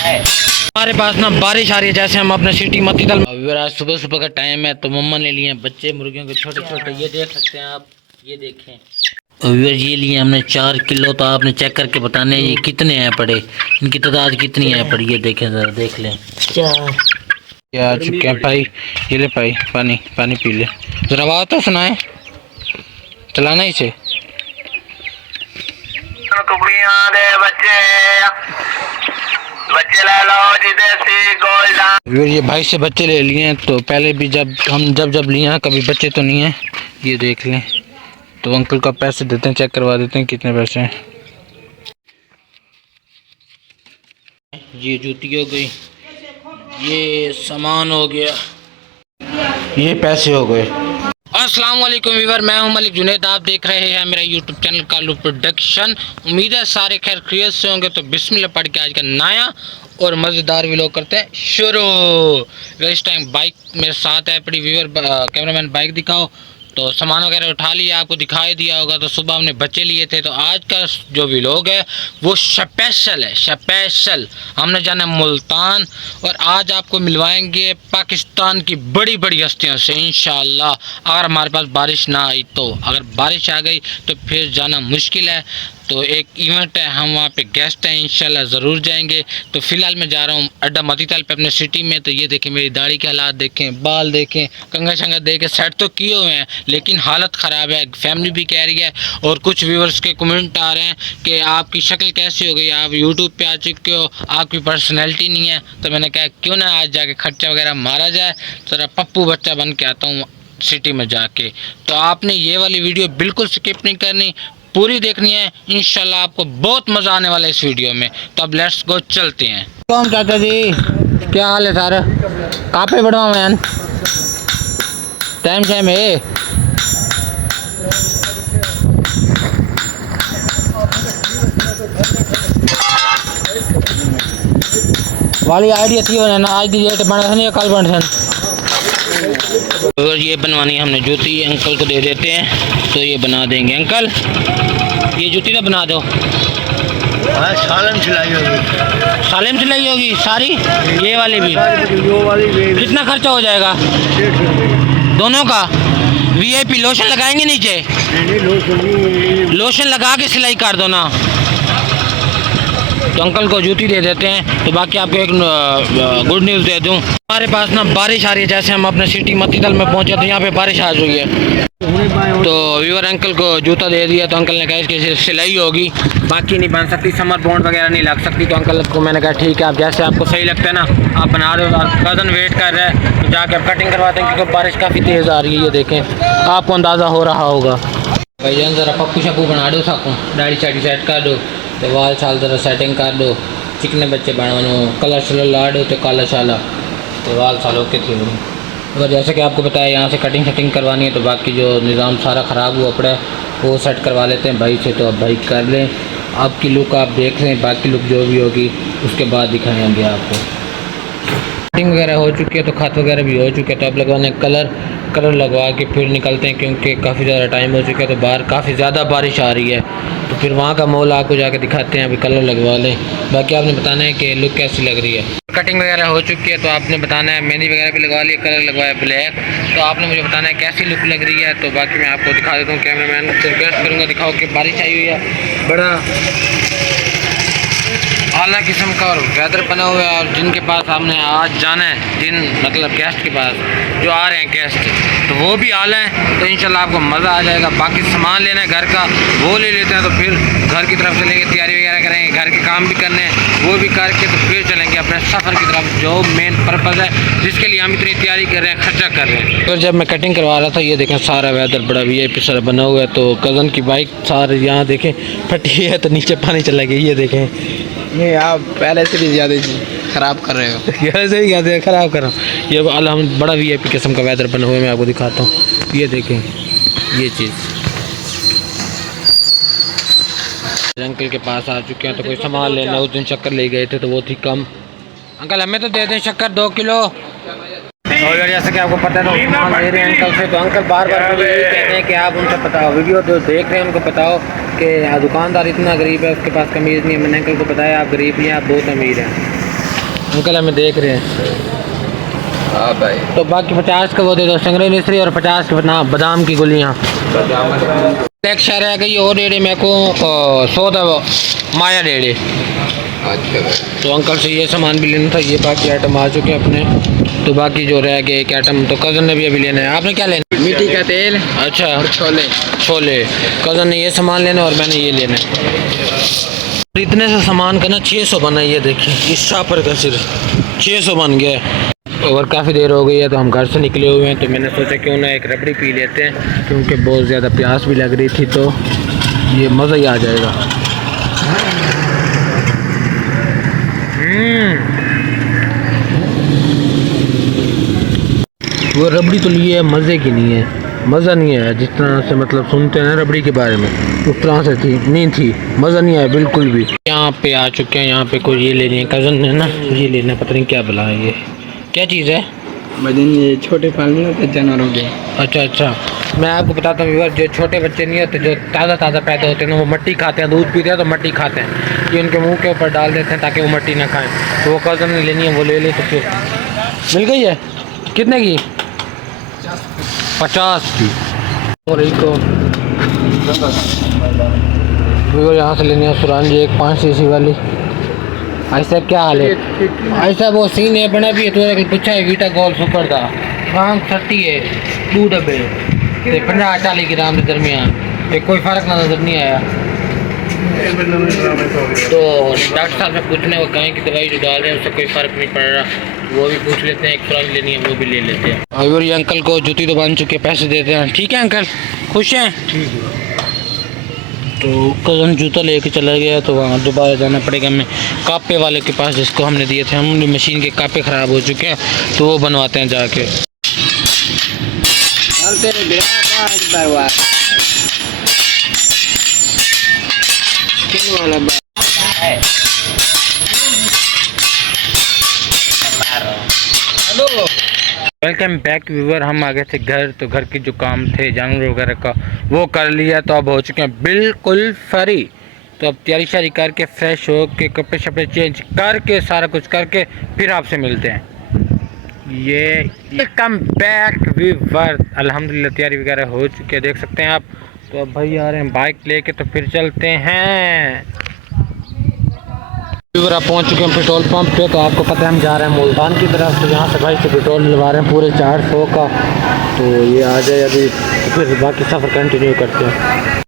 हमारे पास ना बारिश आ रही है, जैसे हम अपने सिटी मतीदल। आज सुबह सुबह का टाइम है, तो मम्मा ने लिए बच्चे मुर्गियों के छोटे छोटे, ये देख सकते हैं आप, ये देखें। ये लिए हमने 4 किलो। तो आपने चेक करके बताने ये कितने हैं पड़े, इनकी तादाद कितनी है पड़ी, ये देखें ज़रा, देख लें। ये आ चुके हैं भाई। ये ले भाई, पानी पानी पी ले ज़रा, आवाज़ तो सुनाए, चलाना ही से। बच्चे ले लो, ये भाई से बच्चे ले लिए हैं। तो पहले भी जब लिए हैं, कभी बच्चे तो नहीं हैं, ये देख लें। तो अंकल का पैसे देते हैं, चेक करवा देते हैं कितने पैसे हैं। ये जूती हो गई, ये सामान हो गया, ये पैसे हो गए। अस्सलाम वालेकुम व्यूअर, मैं हूं मलिक जुनैद, आप देख रहे हैं मेरा यूट्यूब चैनल कालू प्रोडक्शन। उम्मीद है सारे खैर खैरियत से होंगे। तो बिस्मिल्लाह पढ़ के आज का नया और मज़ेदार व्लॉग करते हैं शुरू। इस टाइम बाइक मेरे साथ है पड़ी व्यूअर, कैमरामैन बाइक दिखाओ। तो सामान वगैरह उठा लिया, आपको दिखाई दिया होगा। तो सुबह हमने बच्चे लिए थे। तो आज का जो व्लॉग है वो स्पेशल है, स्पेशल। हमने जाना मुल्तान और आज आपको मिलवाएंगे पाकिस्तान की बड़ी बड़ी हस्तियों से इंशाल्लाह। अगर हमारे पास बारिश ना आई तो, अगर बारिश आ गई तो फिर जाना मुश्किल है। तो एक इवेंट है, हम वहाँ पे गेस्ट हैं, इंशाल्लाह ज़रूर जाएंगे। तो फ़िलहाल मैं जा रहा हूँ अड्डा मतीताल पे अपने सिटी में। तो ये देखें, मेरी दाढ़ी के हालात देखें, बाल देखें, कंघा शंगा देखें, सेट तो किए हुए हैं लेकिन हालत ख़राब है। फैमिली भी कह रही है और कुछ व्यूअर्स के कमेंट आ रहे हैं कि आपकी शक्ल कैसी हो गई, आप यूट्यूब पर आ चुके हो, आपकी पर्सनैलिटी नहीं है। तो मैंने कहा क्यों ना आज जाके खर्चा वगैरह मारा जाए, ज़रा पप्पू बच्चा बन के आता हूँ सिटी में जाके। तो आपने ये वाली वीडियो बिल्कुल स्किप नहीं करनी, पूरी देखनी है, इंशाल्लाह आपको बहुत मज़ा आने वाला है इस वीडियो में। तो अब लेट्स गो, चलते हैं। तो चाचा जी क्या हाल है सर, कहाँ पे बढ़वा मैन टाइम से में वाली आइडिया थी ना, आज की डेट बना था कल बन। और ये बनवानी हमने जूती, अंकल को दे देते हैं तो ये बना देंगे। अंकल ये जूती तो बना दो। सालम सिलाई होगी, सालिम सिलाई होगी सारी, ये वाली भी, वो वाली भी। कितना खर्चा हो जाएगा दोनों का? वीआईपी लोशन लगाएंगे नीचे? लोशन लगा के सिलाई कर दो ना। तो अंकल को जूती दे देते हैं। तो बाकी आपको एक गुड न्यूज़ दे दूं, हमारे पास ना बारिश आ रही है। जैसे हम अपने सिटी मतीदल में पहुंचे तो यहाँ पे बारिश आ रही है। तो व्यूअर अंकल को जूता दे दिया, तो अंकल ने कहा इसकी सिलाई होगी, बाकी नहीं बन सकती, समर बॉन्ड वगैरह नहीं लग सकती। तो अंकल को मैंने कहा ठीक है, आप जैसे आपको सही लगता है ना आप बना दो। कज़न वेट कर रहे हैं, तो जाके आप कटिंग करवाते हैं क्योंकि बारिश काफ़ी तेज़ आ रही है। ये देखें, आपको अंदाज़ा हो रहा होगा। भाईजान ज़रा पप्पू शप्पू बना दो, सकूँ दाढ़ी शाड़ी सेट कर दो, तो वाल छाल ज़रा सेटिंग कर दो, चिकने बच्चे बनवानो, कलर शलर ला दो, तो काला शाला, तो वाल सालों के थे। और जैसे कि आपको बताया यहाँ से कटिंग शटिंग करवानी है, तो बाकी जो निज़ाम सारा ख़राब हुआ पड़ा है वो सेट करवा लेते हैं भाई से। तो अब भाई कर लें, आपकी लुक आप देख लें, बाकी लुक जो भी होगी उसके बाद दिखाएंगे आपको। कटिंग वगैरह हो चुकी है, तो खत वगैरह भी हो चुके हैं। तो अब लगवाने कलर लगवा के फिर निकलते हैं, क्योंकि काफ़ी ज़्यादा टाइम हो चुका है। तो बाहर काफ़ी ज़्यादा बारिश आ रही है, तो फिर वहाँ का मॉल आपको जाके दिखाते हैं। अभी कलर लगवा लें, बाकी आपने बताना है कि लुक कैसी लग रही है। कटिंग वगैरह हो चुकी है, तो आपने बताना है, मेहंदी वगैरह भी लगवा ली, कलर लगवाया ब्लैक। तो आपने मुझे बताना है कैसी लुक लग रही है। तो बाकी मैं आपको दिखा देता हूँ, कैमरामैन से रिक्वेस्ट करूँगा दिखाओ कि बारिश आई हुई है, बड़ा आला किस्म का और वेदर बना हुआ है। और जिनके पास हमने आज जाना है, जिन मतलब गेस्ट के पास जो आ रहे हैं गेस्ट, तो वो भी आला है। तो इंशाल्लाह आपको मज़ा आ जाएगा। बाकी सामान लेना है घर का, वो ले लेते हैं, तो फिर घर की तरफ चलेंगे, तैयारी वगैरह करेंगे, घर के काम भी करने हैं, वो भी करके तो फिर चलेंगे अपने सफ़र की तरफ, जो मेन पर्पज़ है जिसके लिए हम इतनी तैयारी कर रहे हैं, खर्चा कर रहे हैं। तो जब मैं कटिंग करवा रहा था, ये देखें सारा वेदर बड़ा VIP सारा बना हुआ है। तो कज़न की बाइक सारे यहाँ देखें फटी है, तो नीचे पानी चला गया। ये देखें, ये आप पहले से भी ज़्यादा ख़राब कर रहे हो। ऐसे ही कहते हैं ख़राब कर रहा हूँ। ये अलहमद बड़ा VIP किस्म का वेदर बना हुआ है, मैं आपको दिखाता हूँ। ये देखें ये चीज़, अंकल के पास आ चुके हैं। तो कोई सामान लेना, उस दिन शक्कर ले गए थे तो वो थी कम। अंकल हमें तो दे दें शक्कर 2 किलो। और जैसे कि आपको पता है तो सामान ले रहे हैं अंकल से। तो अंकल बार बार मुझे यही कहते हैं कि आप उनसे बताओ, वीडियो जो देख रहे हैं उनको बताओ कि दुकानदार इतना गरीब है, उसके पास कमीज़ नहीं है। मैंने अंकल को बताया आप गरीब नहीं हैं, आप बहुत अमीर हैं। अंकल हमें देख रहे हैं। हाँ भाई। तो बाकी 50 का वो दे दो संगरे मिश्री और 50 के ना बादाम की गोलियाँ। एक शहर है कि ये और डेढ़े मेरे को 100 था वो माया डेढ़े। अच्छा भाई। तो अंकल से ये सामान भी लेना था, ये बाकी आइटम आ चुके हैं अपने। तो बाकी जो रह गए एक आइटम तो कज़न ने भी अभी लेना है। आपने क्या लेना? मिट्टी का तेल अच्छा और छोले। छोले। कज़न ने ये सामान लेना और मैंने ये लेना है। इतने से सामान का ना 600 बना, ये देखिए इस शापर का सिर्फ 600 बन गया है। और काफ़ी देर हो गई है तो हम घर से निकले हुए हैं, तो मैंने सोचा क्यों ना एक रबड़ी पी लेते हैं, क्योंकि बहुत ज़्यादा प्यास भी लग रही थी, तो ये मज़ा ही आ जाएगा। वो रबड़ी तो लिए है, मज़े की नहीं है, मज़ा नहीं आया। जिस तरह से मतलब सुनते हैं ना रबड़ी के बारे में, उस तरह से थी नहीं थी, मज़ा नहीं आया बिल्कुल भी। यहाँ पे आ चुके हैं, यहाँ पे कोई ये लेनी है, कज़न ने ना ये लेना, पता नहीं क्या बुला है, ये क्या चीज़ है? वजन ये छोटे पालने होते जानवरों के। अच्छा अच्छा, मैं आपको बताता हूँ व्यूअर, जो छोटे बच्चे नहीं होते, जो ताज़ा ताज़ा पैदा होते हैं ना, वो मट्टी खाते हैं, दूध पीते हैं तो मट्टी खाते हैं, ये उनके मुंह के ऊपर डाल देते हैं ताकि वो मट्टी ना खाएं। तो वो कज़न ने लेनी है, वो ले ले। तो फिर मिल गई है कितने की? 50 की। और एक व्यूअर यहाँ से लेनी है सुरान जी, एक 5 सीसी वाली। ऐसा क्या हाल है? ऐसा वो सीन है बना भी है, तो पूछा है वीटा गोल सुपर था वहाँ 30 है 2 डब्बे 50-40 ग्राम के दरमियान, कोई फ़र्क नज़र नहीं आया। तो डॉक्टर साहब से पूछने, वो कहें कि दवाई जो डाल रहे हैं उससे कोई फ़र्क नहीं पड़ रहा, वो भी पूछ लेते हैं। एक फ्रांस लेनी है वो भी ले लेते हैं। और ये अंकल को जूती तो बांध चुके, पैसे देते हैं। ठीक है अंकल, खुश हैं? तो कज़न जूता लेके चला गया, तो वहाँ दोबारा जाना पड़ेगा हमें कापे वाले के पास, जिसको हमने दिए थे। हम मशीन के कापे ख़राब हो चुके हैं, तो वो बनवाते हैं जाके। Welcome back viewer. हम आ गए थे घर, तो घर के जो काम थे जानवर वगैरह का वो कर लिया, तो अब हो चुके हैं बिल्कुल फ्री। तो अब तैयारी शारी करके फ्रेश हो के कपड़े शपड़े चेंज करके सारा कुछ करके फिर आपसे मिलते हैं। ये वेलकम बैक व्यूअर। अल्हम्दुलिल्लाह तैयारी वगैरह हो चुकी है, देख सकते हैं आप। तो अब भाई आ रहे हैं बाइक लेके, तो फिर चलते हैं। व्यूअर आप पहुंच चुके हैं पेट्रोल पंप पे, तो आपको पता है हम जा रहे हैं मुल्तान की तरफ। तो यहाँ से भाई से पेट्रोल डलवा रहे हैं पूरे 400 का। तो ये आ जाए अभी, तो फिर बाकी सफ़र कंटिन्यू करते हैं।